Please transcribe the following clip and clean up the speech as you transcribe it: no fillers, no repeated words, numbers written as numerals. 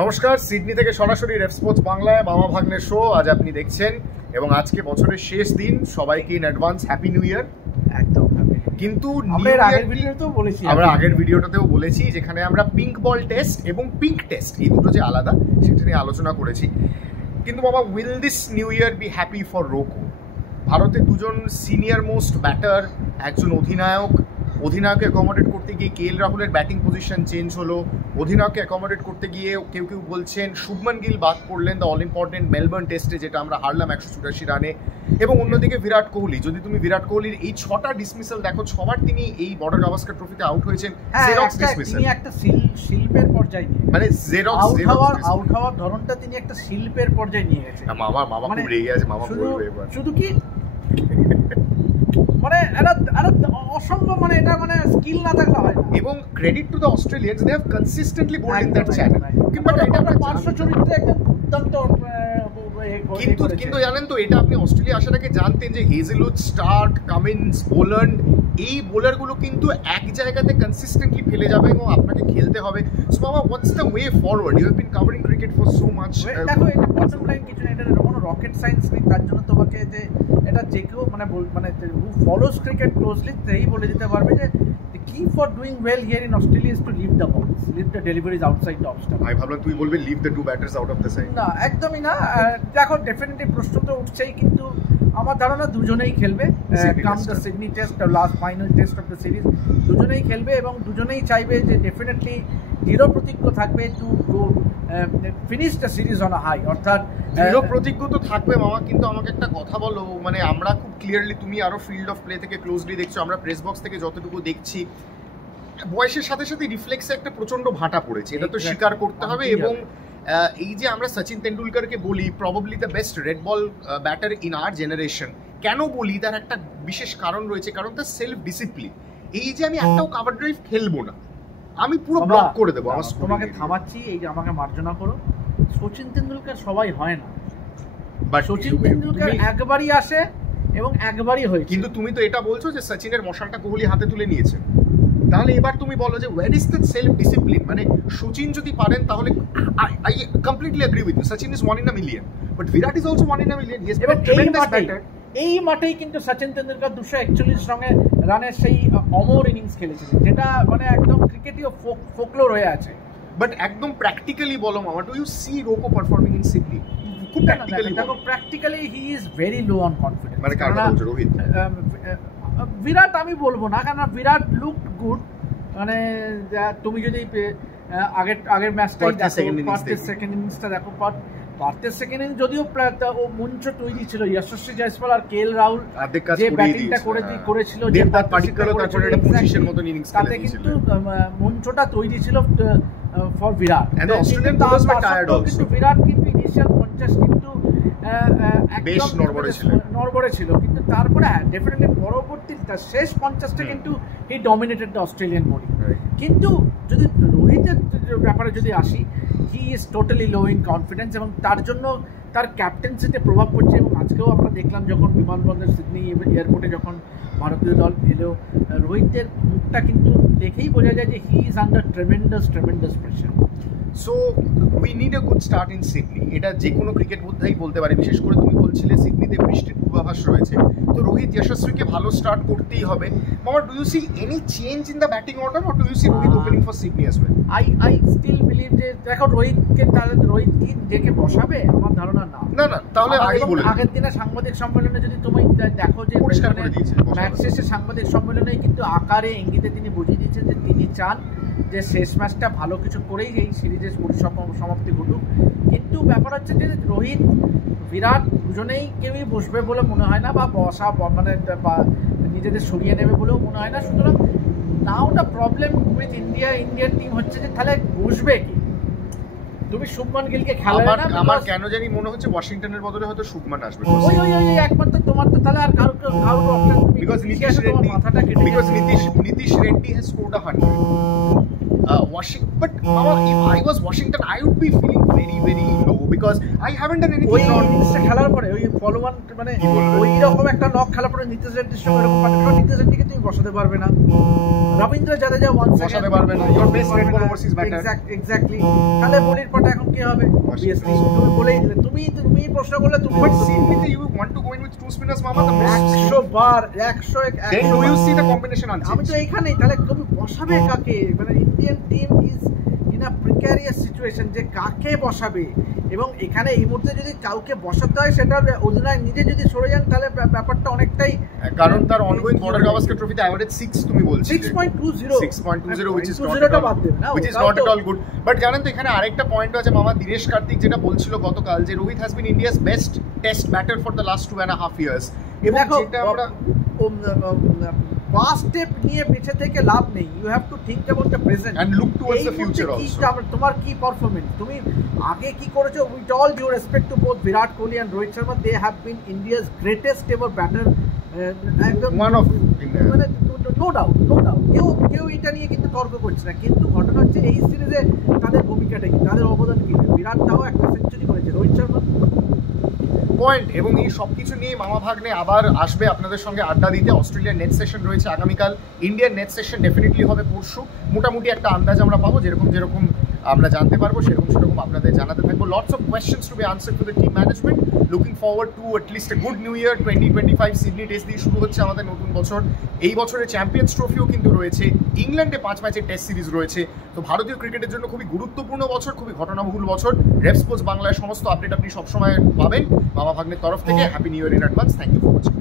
নমস্কার, সিডনি থেকে সরাসরি রেফ স্পোর্টস বাংলায় মামা ভাগ্নের শো আজ আপনি দেখছেন এবং আজকে বছরের শেষ দিন। সবাইকে ইন অ্যাডভান্স হ্যাপি নিউ ইয়ার। একদম কিন্তু আমরা আগের ভিডিওটাতেও বলেছি যেখানে আমরা পিঙ্ক বল টেস্ট এবং পিঙ্ক টেস্ট এই দুটো যে আলাদা সেটা নিয়ে আলোচনা করেছি। কিন্তু বাবা, will this new year be happy for RoKo? ভারতে দুজন সিনিয়র মোস্ট ব্যাটার, একজন অধিনায়ককে অ্যাকোমোডেট করতে গিয়ে কেএল রাহুলের ব্যাটিং পজিশন চেঞ্জ হলো। অধিনায়ককে অ্যাকোমোডেট করতে গিয়ে কেউ বলছেন শুভমান গিল বাদ পড়লেন দ্য অল ইম্পর্টেন্ট মেলবোর্ন টেস্টে, যেটা আমরা হারলাম 184 রানে। এবং অন্যদিকে বিরাট কোহলি, যদি তুমি বিরাট কোহলির এই 6টা ডিসমিসাল দেখো, 6বার তিনি এই বর্ডার গাভাস্কার ট্রফিতে আউট হয়েছেন জেরক্স ডিসমিসাল। তিনি একটা শিল্পের পর্যায়ে, মানে জেরক্স আউট হওয়ার ধরনটা তিনি একটা শিল্পের পর্যায়ে নিয়ে গেছেন। মামা খুব রেগে আছে, মামা বলবে এবার শুধু কি মানে অসম্ভব, মানে এটা মানে স্কিল না থাকলে হয়। এবং credit to the Australians, they have consistently bowled in that channel. কিন্তু এটা আমরা 500 চরিত্রে একদম দুর্দান্ত। কিন্তু জানেন তো, এটা আপনি অস্ট্রেলিয়া আসার আগে জানতেন যে হেজেলউড, স্টার্ক, কামিন্স, বোল্যান্ড, এই বোলারগুলো কিন্তু এক জায়গাতে কনসিস্টেন্টলি ফেলে যাবে এবং আপনাকে খেলতে হবে। সো মামা, what's the way forward? You have been covering cricket for so much. দেখো, এটা বটম লাইন কিছু না, এটা কোনো রকেট সায়েন্স নেই। তার জন্য তোমাকে যে এটা যে কেউ মানে হু ফলোস ক্রিকেট ক্লোজলি সেই বলে দিতে পারবে যে the key for doing well here in Australia is to leave the balls, leave the deliveries outside the off stump. আমি ভাবলাম তুই বলবি leave the two batters out of the side। না, একদমই না। দেখো, ডেফিনেটলি প্রশ্ন তো উঠছেই, কিন্তু আমার ধারণা দুজনেই খেলবে। Come the Sydney test, last final test of the series, দুজনেই খেলবে এবং দুজনেই চাইবে যে ডেফিনেটলি দৃঢ় প্রতিজ্ঞ থাকবে to go finish the series on a high. অর্থাৎ দৃঢ় প্রতিজ্ঞ তো থাকবে মামা, কিন্তু আমাকে একটা কথা বলো, মানে আমরা খুব ক্লিয়ারলি, তুমি আরো ফিল্ড অফ প্লে থেকে ক্লোজলি দেখছো, আমরা প্রেস বক্স থেকে যতটুকু দেখছি, বয়সের সাথে সাথে রিফ্লেক্সে একটা প্রচন্ড ভাটা পড়েছে, এটা তো স্বীকার করতে হবে। এবং এই যে আমরা সচিন তেন্ডুলকরকে বলি probably the best red ball batter in our generation, কেন বলি তার একটা বিশেষ কারণ রয়েছে, কারণ তার সেলফ ডিসিপ্লিন। এই যে আমি একটাও কাভার ড্রাইভ খেলবো না, আমি পুরো ব্লক করে দেবো। তোমাকে থামাচ্ছি, এই যে আমাকে মার্জনা করো, সচিন তেন্ডুলকর সবাই হয় না, বাট সচিন তেন্ডুলকর একবারই আসে এবং একবারই হয়েছে। কিন্তু তুমি তো এটা বলছো যে সচিনের মশালটা কোহলি হাতে তুলে নিয়েছে, তাহলে এবার তুমি বলো যে where is the self discipline? মানে সচিন যদি পারেন তাহলে I completely agree with you, Sachin is 1 in a million, but Virat is also 1 in a million। Yes, but tremendous batter. এই মাঠেই কিন্তু সচিন তেন্ডুলকর 241 রানের সেই অমর ইনিংস খেলেছিলেন, যেটা মানে একদম ক্রিকেটীয় ফোকলোর হয়ে আছে। বাট একদম প্র্যাকটিক্যালি বলো মামা, do you see RoKo performing in Sydney? খুব প্র্যাকটিক্যালি দেখো, practically he is very low on confidence. মানে কারণ রোহিত, বিরাট আমি বলবো না, কারণ বিরাট লুক গুড। মানে তুমি যদি আগের ম্যাচটাই পার্থের সেকেন্ড ইনিংসটা দেখো, পার্থের সেকেন্ড ইনিংস যদিও ও মঞ্চ তৈরি ছিল, যশস্বী জয়সওয়াল আর কেএল রাহুল যে ব্যাটিংটা করেছিল, তাতে কিন্তু মঞ্চটা তৈরি ছিল ফর বিরাট। কিন্তু বিরাট কিন্তু ইনিশিয়াল 50 কিন্তু একদম নড়বড়ে ছিল, কিন্তু তারপরে ডেফিনেটলি পরবর্তী শেষ 50টা কিন্তু হি ডমিনেটেড দ্য অস্ট্রেলিয়ান বোলিং। কিন্তু যদি রোহিতের ব্যাপারে যদি আসি, he is totally low in confidence এবং তার জন্য তার ক্যাপ্টেন্সিতে প্রভাব পড়ছে। এবং আজকেও আমরা দেখলাম যখন বিমানবন্দর সিডনি এয়ারপোর্টে যখন ভারতীয় দল এলো, রোহিতের মুখটা কিন্তু দেখেই বোঝা যায় যে he is under tremendous pressure. So we need a good start in Sydney, এটা যে কোনো ক্রিকেট বোদ্ধাই বলতে পারে। বিশেষ করে তুমি বলছিলে সিডনিতে বৃষ্টির পূর্বাভাস রয়েছে, তো রোহিত যশস্বীকে ভালো স্টার্ট করতেই হবে। মামা, do you see any change in the batting order or do you see Rohit opening for Sydney as well? I still believe যে দেখো, রোহিত কি ডেকে বসাবে? আমার ধারণা না। তাহলে আগের দিনে সাংবাদিক সম্মেলনে যদি তুমি দেখো যে ম্যাচ শেষে সাংবাদিক সম্মেলনে কিন্তু আকারে ইঙ্গিতে তিনি বুঝিয়ে দিয়েছেন যে তিনি চান যে শেষ ম্যাচটা ভালো কিছু করেই এই সিরিজের সমাপ্তি ঘটুক। কিন্তু ব্যাপার হচ্ছে যে রোহিত বিরাট দুজনেই কেউই বসবে বলে মনে হয় না, বা বসা মানে নিজেদের সরিয়ে নেবে বলেও মনে হয় না। সুতরাং now the problem with Indian team হচ্ছে যে তাহলে বসবে কি? তুমি শুভমান গিলকে খেলাবে না? আমার কেন জানি মনে হচ্ছে ওয়াশিংটনের বদলে হয়তো শুভমান আসবে। ওই একমাত্র তোমার তো তাহলে আর কারো option, because Nitish Reddy has scored 100. But Mama, if I was Washington, I would be feeling very, very low because I haven't done anything wrong. ওই ইনিংসটা খেলার পরে ওই ফলোয়ান মানে ওই রকম একটা নক খেলার পরে নীতিশ রেড্ডির সঙ্গে এরকম পাঠানো, নীতিশ রেড্ডিকে তুমি বসাতে পারবে না, রবীন্দ্র জাদেজা বসাতে পারবে না, your best red ball overseas batter, exactly. তাহলে বলির পটা এখন কি হবে? অবভিয়াসলি তুমি বলেই দিলে, তুমি প্রশ্ন করলে তুমি but Sydney you want to go in with two spinners mama, the most 100 bar 100 then do you see the combination on আমি তো এইখানেই, তাহলে তুমি বসাবে কাকে? মানে Indian team is in a precarious situation যে কাকে বসাবে, এবং এখানে এই মুহূর্তে যদি কাউকে বসাতে হয় সেটা অধিনায়ক নিজে যদি সরে যান তাহলে ব্যাপারটা অনেকটাই, কারণ তার অনগোয়িং বর্ডার গাভাস্কর ট্রফিতে এভারেজ 6 তুমি বলছো 6.20 which is not at all good, but জানেন তো এখানে আরেকটা পয়েন্ট আছে মামা, দীনেশ কার্তিক যেটা বলছিল গতকাল যে Rohit has been India's best test batter for the last 2.5 years, এবং যেটা আমরা ফার্স্ট স্টেপ নিয়ে পিছে থেকে লাভ নেই, you have to think about the present and look towards the future also. তোমার কি পারফরম্যান্স, তুমি আগে কি করেছো, with all due respect to both Virat Kohli and Rohit Sharma, they have been India's greatest ever batter, one of মানে নো ডাউট কেউ এটা নিয়ে কিন্তু তর্ক করছে না, কিন্তু ঘটনা হচ্ছে এই সিরিজে তাদের ভূমিকাটা কি, তাদের অবদান কি? বিরাট তাও একটা সেঞ্চুরি করেছে, রোহিত শর্মা পয়েন্ট, এবং এই সব কিছু নিয়ে মামা ভাগ্নে আবার আসবে আপনাদের সঙ্গে আড্ডা দিতে। অস্ট্রেলিয়ার নেট সেশন রয়েছে আগামীকাল, ইন্ডিয়ান নেট সেশন ডেফিনেটলি হবে পরশু, মোটামুটি একটা আন্দাজ আমরা পাবো, যেরকম আমরা জানতে পারবো সেরকম আপনাদের জানাতে থাকবো। Lots of questions to be answered to the team management, looking forward to at least a good new year 2025। Sydney test দিয়ে শুরু হচ্ছে আমাদের নতুন বছর, এই বছরের চ্যাম্পিয়ন্স ট্রফিও কিন্তু রয়েছে, ইংল্যান্ডে 5 ম্যাচের টেস্ট সিরিজ রয়েছে, তো ভারতীয় ক্রিকেটের জন্য খুবই গুরুত্বপূর্ণ বছর, খুবই ঘটনাবহুল বছর। রেপ স্পোর্টস বাংলায় সমস্ত আপডেট আপনি সবসময় পাবেন মামা ভাগ্নের তরফ থেকে। Happy new year in advance, thank you for watching.